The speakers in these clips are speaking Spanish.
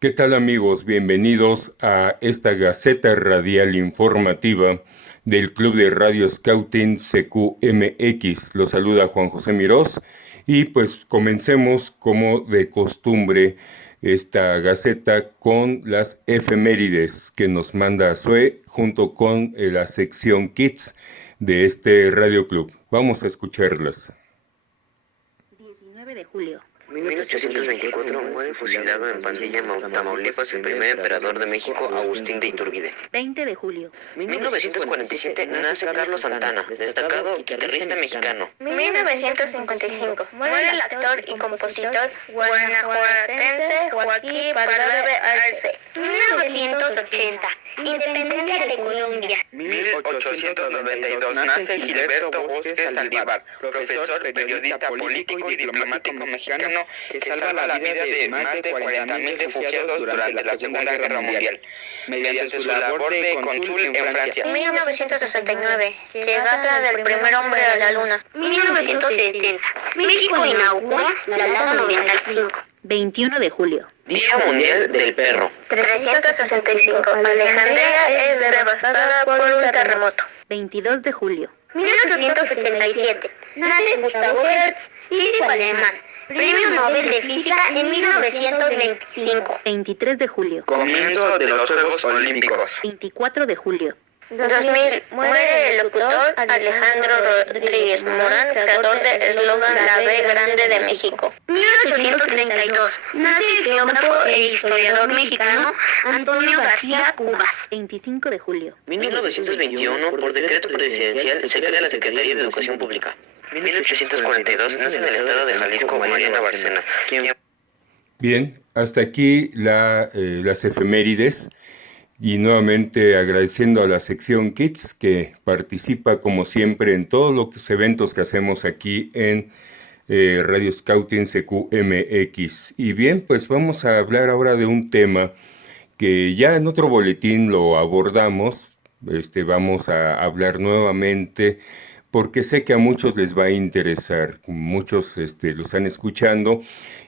¿Qué tal amigos? Bienvenidos a esta Gaceta Radial Informativa del Club de Radio Scouting CQMX. Los saluda Juan José Mirós y pues comencemos como de costumbre esta Gaceta con las efemérides que nos manda Zoe junto con la sección Kids de este Radio Club. Vamos a escucharlas. 19 de julio. 1824 muere fusilado en Pandilla, Tamaulipas, el primer emperador de México, Agustín de Iturbide. 20 de julio. 1947 nace Carlos Santana, destacado guitarrista mexicano. 1955 muere el actor y compositor guanajuatense Joaquín Pardavé Arce. 1980 Independencia de Colombia. 1892 nace Gilberto Bosque Saldívar, profesor, periodista político y diplomático mexicano que salva la vida de más de 40,000 refugiados durante la Segunda Guerra Mundial, mediante su labor de cónsul en Francia. 1969 Llegada del primer hombre a la luna. 1970 México inaugura la Lada 95. 21 de julio. Día Mundial del Perro. 365 Alejandría es devastada por un terremoto. 22 de julio. 1877 nace Gustavo Hertz, físico alemán, Premio Nobel de Física en 1925. 23 de julio. Comienzo de los Juegos Olímpicos. 24 de julio. 2000 muere el locutor Alejandro Rodríguez Morán, creador del eslogan La B Grande de México. 1832 nace el geógrafo e historiador mexicano Antonio García Cubas. 25 de julio. 1921, por decreto presidencial, se crea la Secretaría de Educación Pública. 1842 nace en el estado de Jalisco Mariana Bárcena, quien... Bien, hasta aquí las efemérides. Y nuevamente agradeciendo a la sección Kids que participa como siempre en todos los eventos que hacemos aquí en Radio Scouting CQMX. Y bien, pues vamos a hablar ahora de un tema que ya en otro boletín lo abordamos. Vamos a hablar nuevamente porque sé que a muchos les va a interesar, muchos lo están escuchando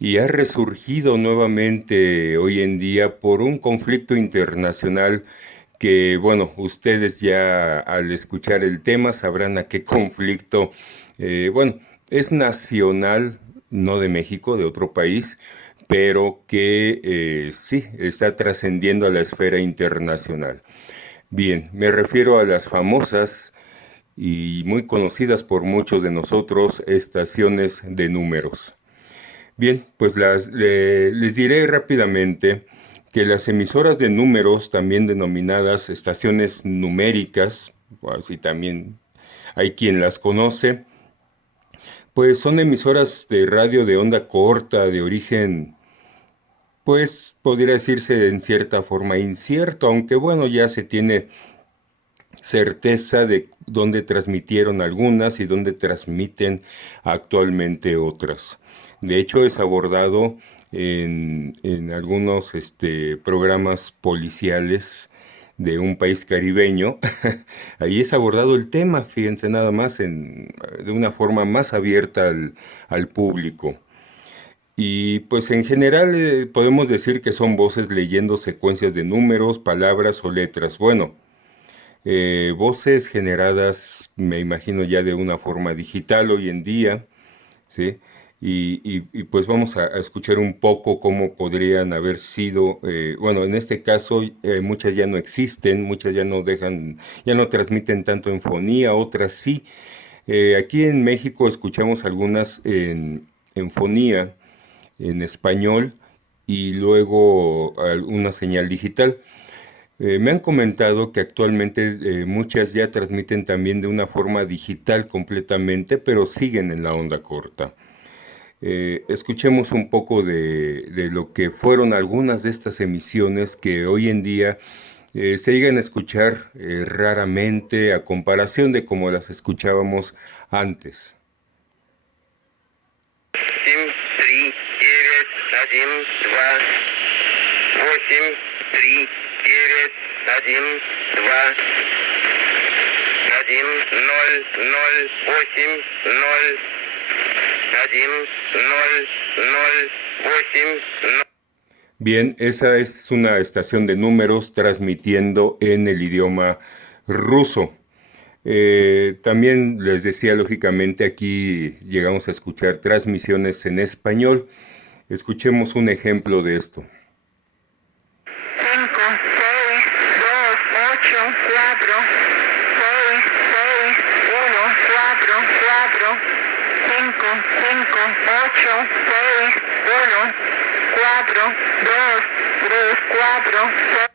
y ha resurgido nuevamente hoy en día por un conflicto internacional que, bueno, ustedes ya al escuchar el tema sabrán a qué conflicto, es nacional, no de México, de otro país, pero que sí, está trascendiendo a la esfera internacional. Bien, me refiero a las famosas y muy conocidas por muchos de nosotros, estaciones de números. Bien, pues les diré rápidamente que las emisoras de números, también denominadas estaciones numéricas, o así también hay quien las conoce, pues son emisoras de radio de onda corta, de origen, pues podría decirse en cierta forma incierto, aunque bueno, ya se tiene certeza de dónde transmitieron algunas y dónde transmiten actualmente otras. De hecho, es abordado en algunos programas policiales de un país caribeño. Ahí es abordado el tema, fíjense nada más, de una forma más abierta al público. Y pues en general podemos decir que son voces leyendo secuencias de números, palabras o letras. Bueno, voces generadas, me imagino ya de una forma digital hoy en día, ¿sí? Y pues vamos a escuchar un poco cómo podrían haber sido, en este caso muchas ya no existen, muchas ya no dejan, ya no transmiten tanto en fonía, otras sí. Aquí en México escuchamos algunas en fonía, en español, y luego una señal digital. Me han comentado que actualmente muchas ya transmiten también de una forma digital completamente, pero siguen en la onda corta. Escuchemos un poco de lo que fueron algunas de estas emisiones que hoy en día se llegan a escuchar raramente a comparación de como las escuchábamos antes. Bien, esa es una estación de números transmitiendo en el idioma ruso. También les decía, lógicamente, aquí llegamos a escuchar transmisiones en español. Escuchemos un ejemplo de esto. 5, 6, 2, 8, 4, 6, 6, 1, 4, 4, 5, 5, 8, 6, 1, 4, 2, 3, 4, 6.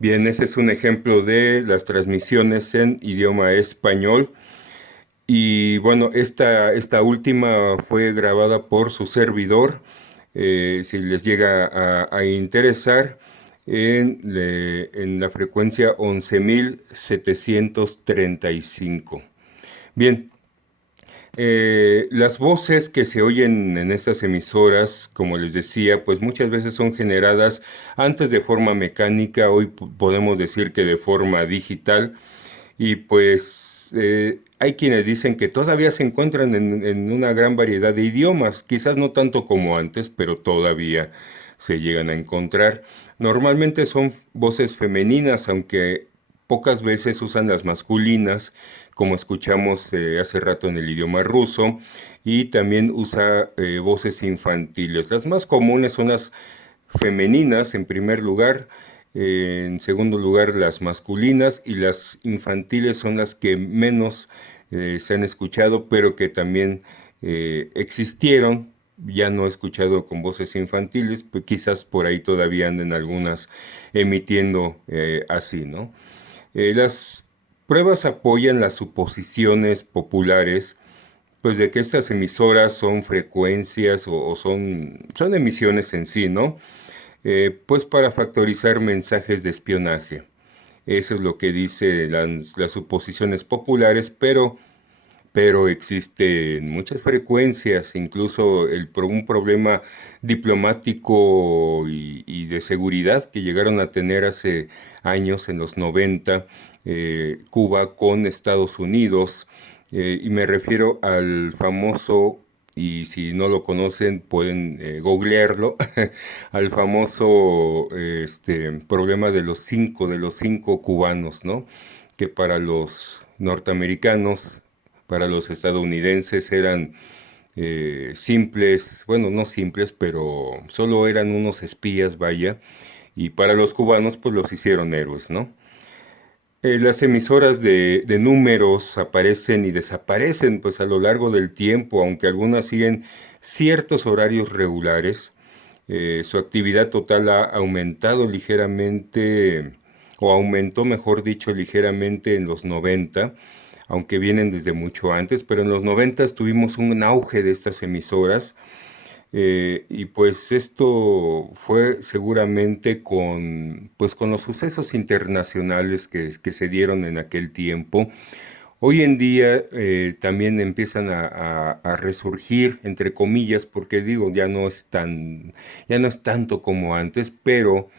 Bien, ese es un ejemplo de las transmisiones en idioma español. Y bueno, esta última fue grabada por su servidor, si les llega a interesar, en la frecuencia 11.735. Bien, las voces que se oyen en estas emisoras, como les decía, pues muchas veces son generadas antes de forma mecánica, hoy podemos decir que de forma digital, y pues hay quienes dicen que todavía se encuentran en una gran variedad de idiomas, quizás no tanto como antes, pero todavía se llegan a encontrar. Normalmente son voces femeninas, aunque pocas veces usan las masculinas, como escuchamos hace rato en el idioma ruso, y también usa voces infantiles. Las más comunes son las femeninas en primer lugar, en segundo lugar las masculinas, y las infantiles son las que menos se han escuchado, pero que también existieron. Ya no he escuchado con voces infantiles, pues quizás por ahí todavía anden algunas emitiendo así, ¿no? Las pruebas apoyan las suposiciones populares, pues de que estas emisoras son frecuencias o son emisiones en sí, ¿no? Pues para factorizar mensajes de espionaje. Eso es lo que dicen las suposiciones populares, pero existen muchas frecuencias, incluso un problema diplomático y de seguridad que llegaron a tener hace años, en los 90, Cuba con Estados Unidos, y me refiero al famoso, y si no lo conocen pueden googlearlo, al famoso problema de los cinco cubanos, ¿no? Que para los norteamericanos, para los estadounidenses eran simples, bueno, no simples, pero solo eran unos espías, vaya, y para los cubanos pues los hicieron héroes, ¿no? Las emisoras de números aparecen y desaparecen pues a lo largo del tiempo, aunque algunas siguen ciertos horarios regulares. Su actividad total ha aumentado ligeramente, o aumentó, mejor dicho, ligeramente en los 90, aunque vienen desde mucho antes, pero en los 90 tuvimos un auge de estas emisoras, y pues esto fue seguramente pues con los sucesos internacionales que se dieron en aquel tiempo. Hoy en día también empiezan a resurgir, entre comillas, porque digo, ya no es tanto como antes, pero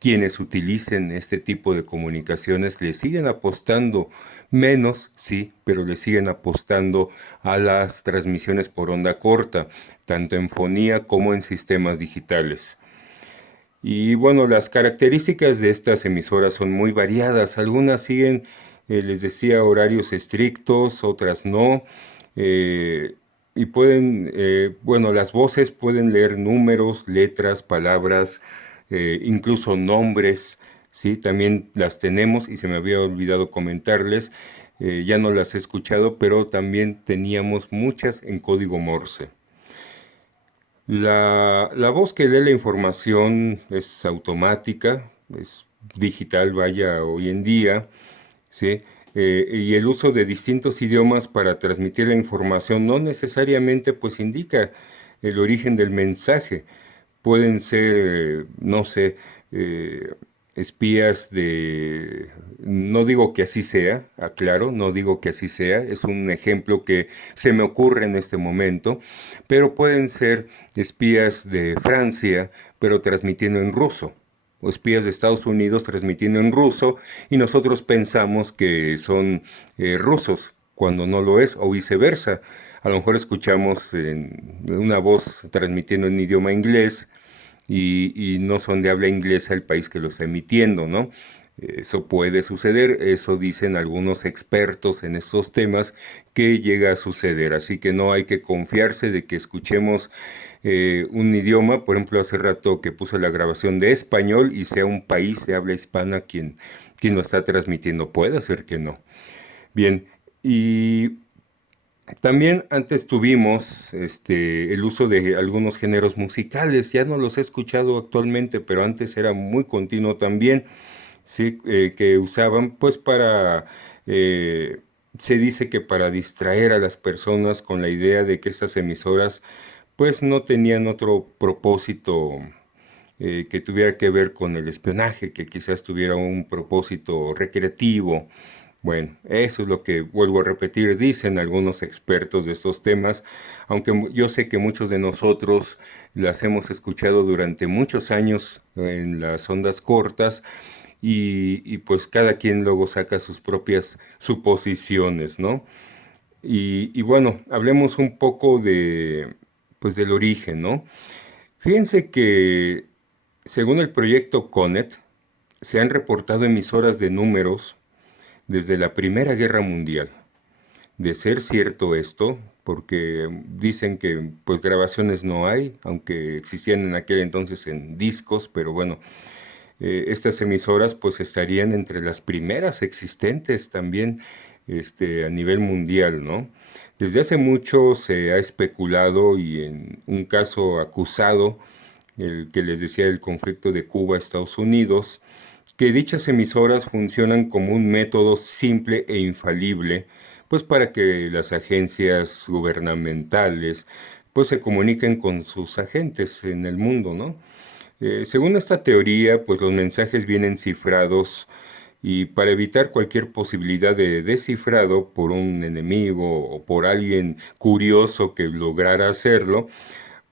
quienes utilicen este tipo de comunicaciones le siguen apostando menos, sí, pero le siguen apostando a las transmisiones por onda corta, tanto en fonía como en sistemas digitales. Y bueno, las características de estas emisoras son muy variadas. Algunas siguen, les decía, horarios estrictos, otras no. Y bueno, las voces pueden leer números, letras, palabras, incluso nombres, ¿sí? También las tenemos y se me había olvidado comentarles, ya no las he escuchado, pero también teníamos muchas en código Morse. La voz que lee la información es automática, es digital, vaya, hoy en día, ¿sí? Y el uso de distintos idiomas para transmitir la información no necesariamente pues indica el origen del mensaje. Pueden ser, no sé, espías no digo que así sea, aclaro, no digo que así sea, es un ejemplo que se me ocurre en este momento, pero pueden ser espías de Francia, pero transmitiendo en ruso, o espías de Estados Unidos transmitiendo en ruso, y nosotros pensamos que son rusos, cuando no lo es, o viceversa. A lo mejor escuchamos una voz transmitiendo en idioma inglés, y no son de habla inglesa el país que lo está emitiendo, ¿no? Eso puede suceder, eso dicen algunos expertos en estos temas que llega a suceder, así que no hay que confiarse de que escuchemos un idioma, por ejemplo, hace rato que puse la grabación de español y sea un país de habla hispana quien lo está transmitiendo, puede ser que no. Bien, y también antes tuvimos el uso de algunos géneros musicales, ya no los he escuchado actualmente, pero antes era muy continuo también, sí, que usaban pues eh, se dice que para distraer a las personas con la idea de que estas emisoras pues no tenían otro propósito que tuviera que ver con el espionaje, que quizás tuviera un propósito recreativo. Bueno, eso es lo que vuelvo a repetir, dicen algunos expertos de estos temas, aunque yo sé que muchos de nosotros las hemos escuchado durante muchos años en las ondas cortas y pues cada quien luego saca sus propias suposiciones, ¿no? Y bueno, hablemos un poco pues del origen, ¿no? Fíjense que según el proyecto CONET, se han reportado emisoras de números desde la Primera Guerra Mundial. De ser cierto esto, porque dicen que pues grabaciones no hay, aunque existían en aquel entonces en discos, pero bueno, estas emisoras pues estarían entre las primeras existentes también a nivel mundial, ¿no? Desde hace mucho se ha especulado y en un caso acusado, el que les decía del conflicto de Cuba-Estados Unidos, que dichas emisoras funcionan como un método simple e infalible, pues para que las agencias gubernamentales pues se comuniquen con sus agentes en el mundo, ¿no? Según esta teoría, pues los mensajes vienen cifrados y para evitar cualquier posibilidad de descifrado por un enemigo o por alguien curioso que lograra hacerlo,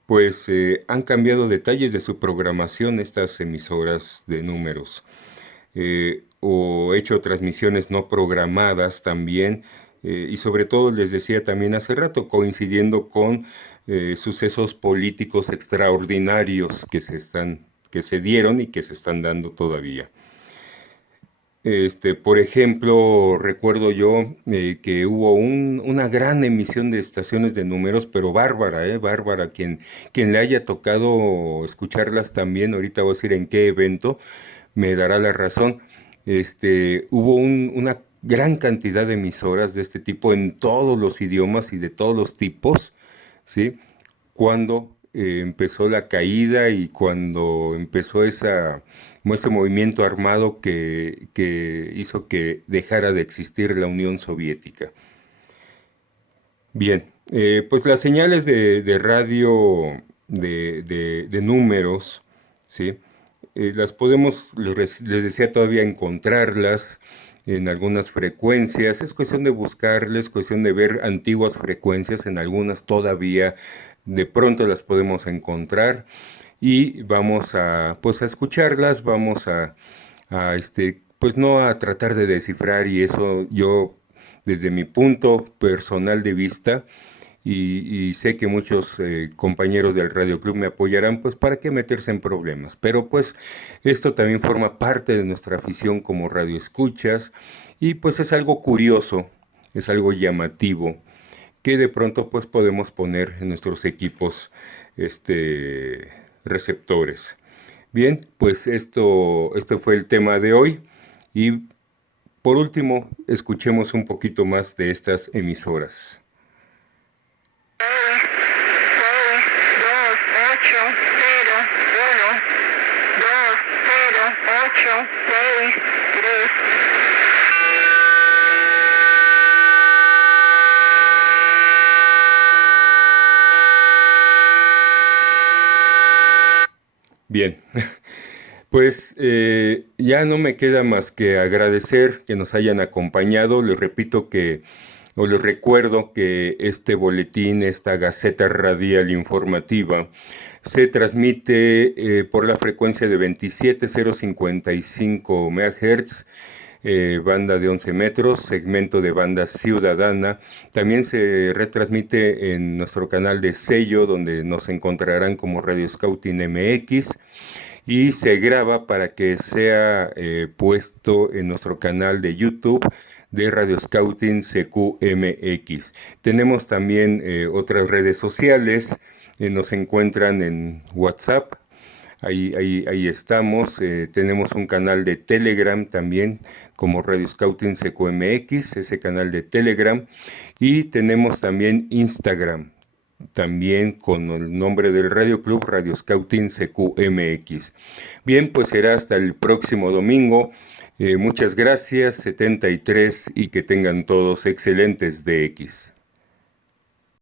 pues han cambiado detalles de su programación estas emisoras de números o hecho transmisiones no programadas también y sobre todo les decía también hace rato coincidiendo con sucesos políticos extraordinarios que se dieron y que se están dando todavía. Por ejemplo, recuerdo yo que hubo una gran emisión de estaciones de números, pero bárbara, bárbara, quien le haya tocado escucharlas también, ahorita voy a decir en qué evento, me dará la razón. Hubo una gran cantidad de emisoras de este tipo en todos los idiomas y de todos los tipos, ¿sí? Cuando empezó la caída y cuando empezó como ese movimiento armado que hizo que dejara de existir la Unión Soviética. Bien, pues las señales de radio de números, ¿sí? Las podemos, les decía todavía, encontrarlas en algunas frecuencias. Es cuestión de buscarles, cuestión de ver antiguas frecuencias. En algunas todavía de pronto las podemos encontrar y vamos pues a escucharlas, vamos pues no a tratar de descifrar y eso yo desde mi punto personal de vista y sé que muchos compañeros del Radio Club me apoyarán, pues para qué meterse en problemas. Pero pues esto también forma parte de nuestra afición como radioescuchas y pues es algo curioso, es algo llamativo que de pronto pues podemos poner en nuestros equipos receptores. Bien, pues esto fue el tema de hoy y por último escuchemos un poquito más de estas emisoras. Bien, pues ya no me queda más que agradecer que nos hayan acompañado. Les repito o les recuerdo que este boletín, esta Gaceta Radial Informativa, se transmite por la frecuencia de 27055 MHz banda de 11 metros, segmento de banda ciudadana. También se retransmite en nuestro canal de Sello, donde nos encontrarán como Radio Scouting MX. Y se graba para que sea puesto en nuestro canal de YouTube de Radio Scouting CQMX. Tenemos también otras redes sociales, nos encuentran en WhatsApp, ahí estamos. Tenemos un canal de Telegram también como Radio Scouting CQMX, ese canal de Telegram, y tenemos también Instagram, también con el nombre del Radio Club Radio Scouting CQMX. Bien, pues será hasta el próximo domingo. Muchas gracias, 73, y que tengan todos excelentes DX.